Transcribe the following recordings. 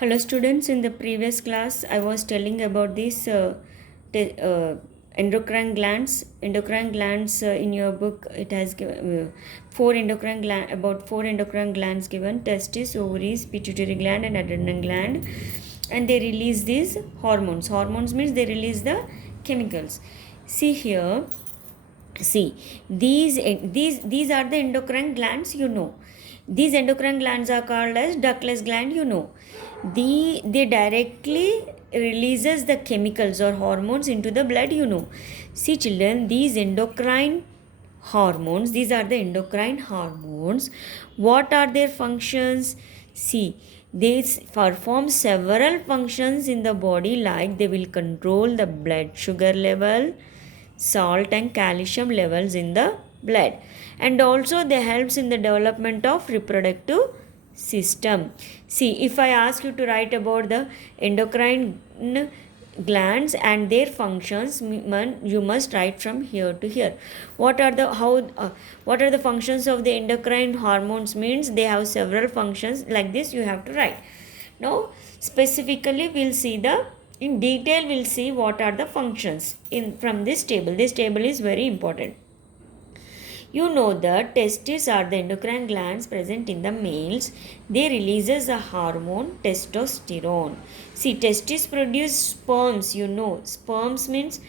Hello students, in the previous class I was telling about these endocrine glands. Endocrine glands in your book it has given about four endocrine glands given: testis, ovaries, pituitary gland and adrenal gland, and they release these hormones. Hormones means they release the chemicals. See here, see these are the endocrine glands, you know. These endocrine glands are called as ductless gland, you know. They directly releases the chemicals or hormones into the blood, you know. See children, these endocrine hormones, these are the endocrine hormones. What are their functions? See, they perform several functions in the body, like they will control the blood sugar level, salt and calcium levels in the blood, and also they helps in the development of reproductive system. See, if I ask you to write about the endocrine glands and their functions, you must write from here to here. What are the functions of the endocrine hormones? Means they have several functions, like this you have to write. Now specifically we'll see the in detail, we'll see what are the functions in from this table. This table is very important. You know that testes are the endocrine glands present in the males. They releases a hormone testosterone. See, testes produce sperms. You know, sperms means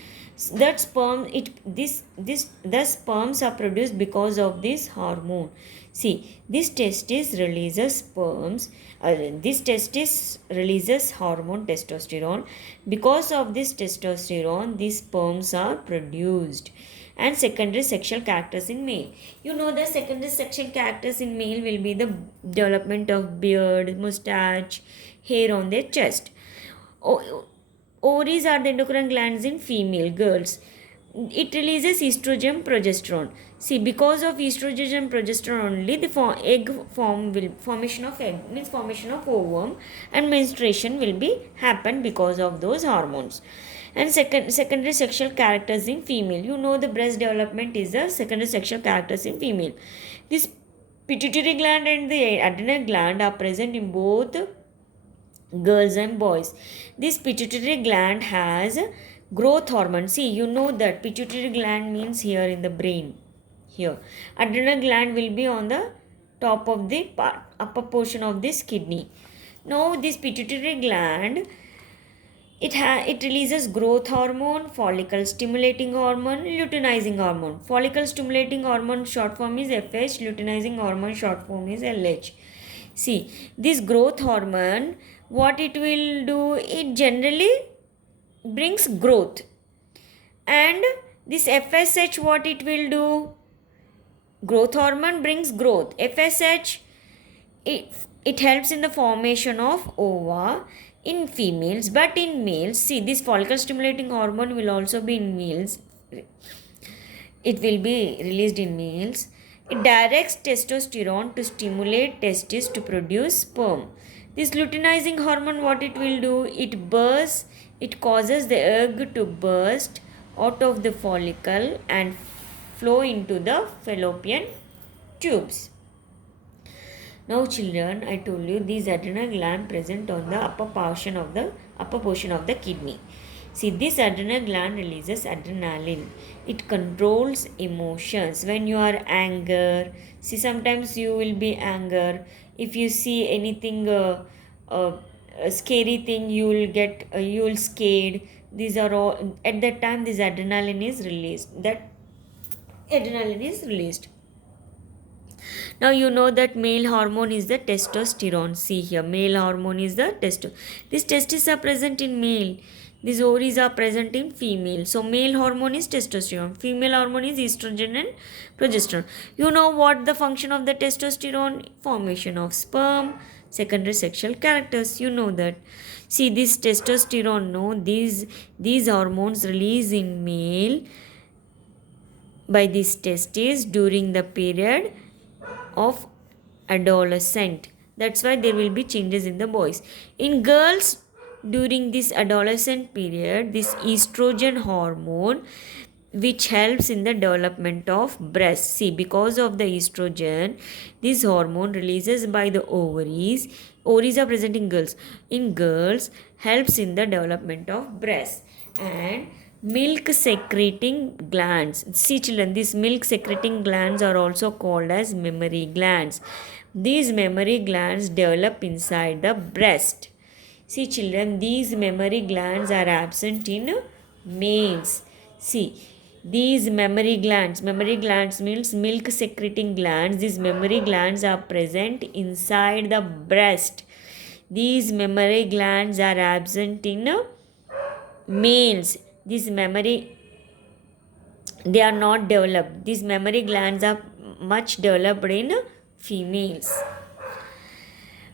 that sperm. The sperms are produced because of this hormone. See, this testis releases sperms. This testis releases hormone testosterone. Because of this testosterone, these sperms are produced. And secondary sexual characters in male. You know, the secondary sexual characters in male will be the development of beard, mustache, hair on their chest. Ovaries are the endocrine glands in female girls. It releases estrogen, progesterone. See, because of estrogen and progesterone only, the formation of egg means formation of ovum and menstruation will be happen because of those hormones. And secondary sexual characters in female. You know, the breast development is the secondary sexual characters in female. This pituitary gland and the adrenal gland are present in both girls and boys. This pituitary gland has growth hormone. See, you know that pituitary gland means here in the brain. Here, adrenal gland will be on the top of the upper portion of this kidney. Now, this pituitary gland, it releases growth hormone, follicle stimulating hormone, luteinizing hormone. Follicle stimulating hormone short form is FH, luteinizing hormone short form is LH. See, this growth hormone, what it will do, it generally brings growth. And this FSH, what it will do? Growth hormone brings growth. FSH, it helps in the formation of ova in females, but in males, see, this follicle stimulating hormone will also be in males. It will be released in males. It directs testosterone to stimulate testes to produce sperm. This luteinizing hormone, what it will do? It causes the egg to burst out of the follicle and flow into the fallopian tubes. Now children, I told you these adrenal gland present on the upper portion of the kidney. See, this adrenal gland releases adrenaline. It controls emotions. When you are anger, see, sometimes you will be anger. If you see anything a scary thing, you will scared. These are all at that time this adrenaline is released. Now you know that male hormone is the testosterone. See here, male hormone is the testosterone. These testes are present in male. These ovaries are present in female. So male hormone is testosterone. Female hormone is estrogen and progesterone. You know what the function of the testosterone? Formation of sperm, secondary sexual characters. You know that. See, this testosterone, no, these hormones released in male by these testes during the period of adolescent. That's why there will be changes in the boys. In girls, during this adolescent period, this estrogen hormone which helps in the development of breast. See, because of the estrogen, this hormone releases by the ovaries are present in girls. In girls, helps in the development of breast. And milk secreting glands. See children, these milk secreting glands are also called as mammary glands. These mammary glands develop inside the breast. See children, these mammary glands are absent in males. See, these mammary glands means milk secreting glands. These mammary glands are present inside the breast. These mammary glands are absent in males. These mammary, they are not developed. These mammary glands are much developed in females.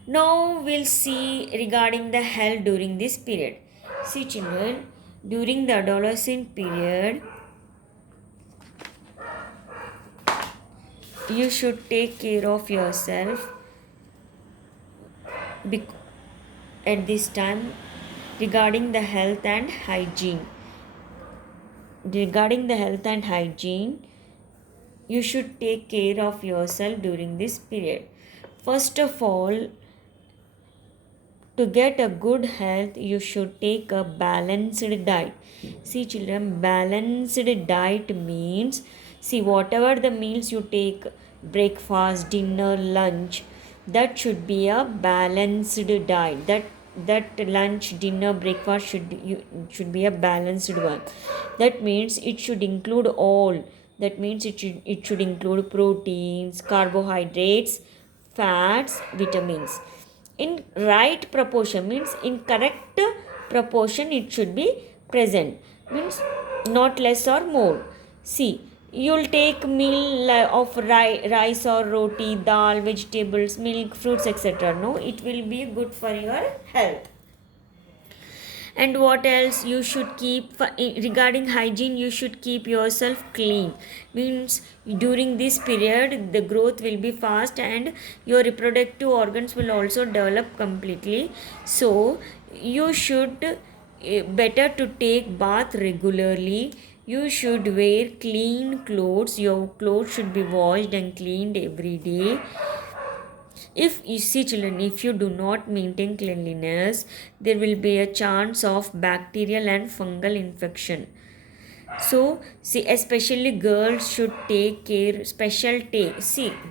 Now we'll see regarding the health during this period. See children, during the adolescent period, you should take care of yourself at this time regarding the health and hygiene. Regarding the health and hygiene, you should take care of yourself during this period. First of all, to get a good health, you should take a balanced diet. See children, balanced diet means, see, whatever the meals you take, breakfast, dinner, lunch, that should be a balanced diet. That lunch, dinner, breakfast should be a balanced one. That means it should include all. That means it should include proteins, carbohydrates, fats, vitamins. In right proportion means in correct proportion it should be present. Means not less or more. See, you'll take meal of rice or roti, dal, vegetables, milk, fruits, etc. No, it will be good for your health. And what else you should keep regarding hygiene? You should keep yourself clean. Means during this period the growth will be fast and your reproductive organs will also develop completely. So you should better to take bath regularly. You should wear clean clothes. Your clothes should be washed and cleaned every day. If you see children, if you do not maintain cleanliness, there will be a chance of bacterial and fungal infection. So, see, especially girls should take care,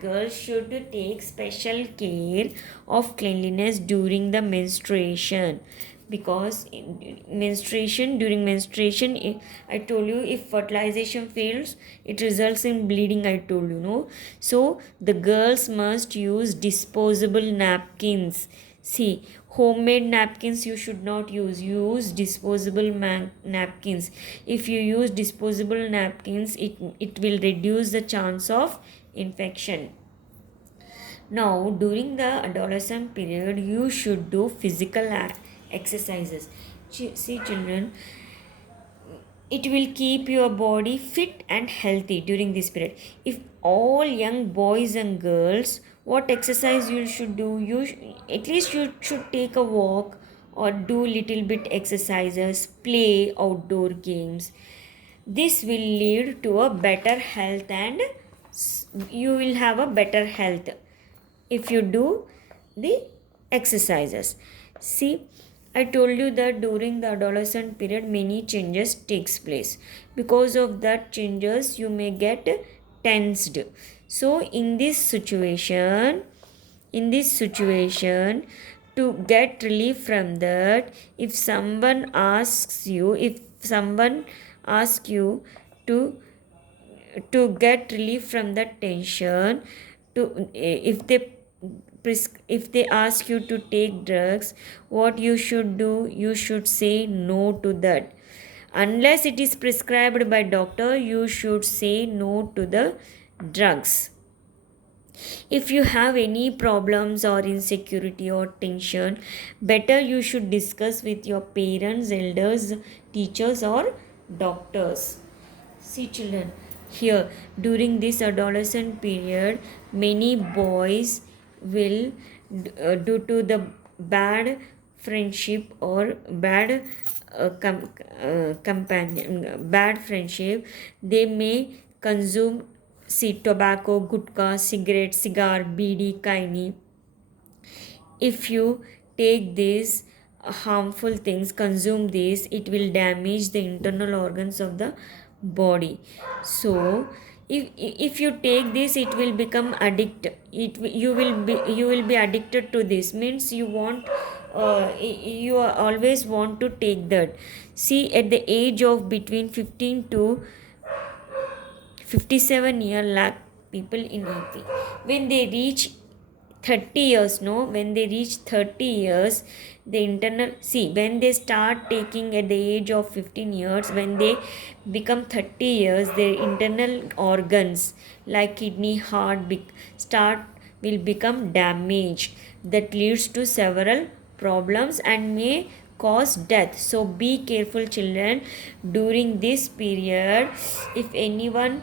girls should take special care of cleanliness during the menstruation. Because during menstruation, I told you, if fertilization fails, it results in bleeding, I told you, no. So the girls must use disposable napkins. See, homemade napkins you should not use disposable napkins. If you use disposable napkins, it will reduce the chance of infection. Now during the adolescent period, you should do physical exercises. See children, it will keep your body fit and healthy during this period. If all young boys and girls, what exercise you should do? At least you should take a walk or do little bit exercises, play outdoor games. This will lead to a better health and you will have a better health if you do the exercises. See, I told you that during the adolescent period many changes takes place. Because of that changes you may get tensed. So in this situation, to get relief from that, if someone asks you to get relief from that tension, if they ask you to take drugs, what you should do? You should say no to that. Unless it is prescribed by doctor, you should say no to the drugs. If you have any problems or insecurity or tension, better you should discuss with your parents, elders, teachers or doctors. See children, here during this adolescent period, many boys will due to the bad friendship or bad friendship, they may consume, see, tobacco, gutka, cigarette, cigar, bidi, kaini. If you take these harmful things, consume these, it will damage the internal organs of the body. So if you take this, it will become addict, you will be addicted to this, means you want, you always want to take that. See, at the age of between 15 to 57 year lakh people in AP, when they reach 30 years, no, when they reach 30 years, the internal, see, when they start taking at the age of 15 years, when they become 30 years, their internal organs like kidney, heart start will become damaged, that leads to several problems and may cause death. So be careful, children, during this period. If anyone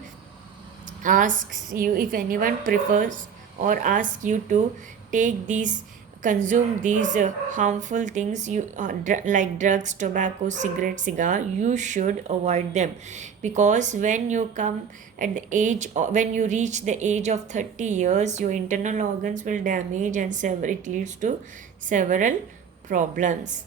asks you, if anyone prefers or asks you to take these, consume these harmful things, like drugs, tobacco, cigarette, cigar, you should avoid them, because when you come at the age, when you reach the age of 30 years, your internal organs will damage and it leads to several problems.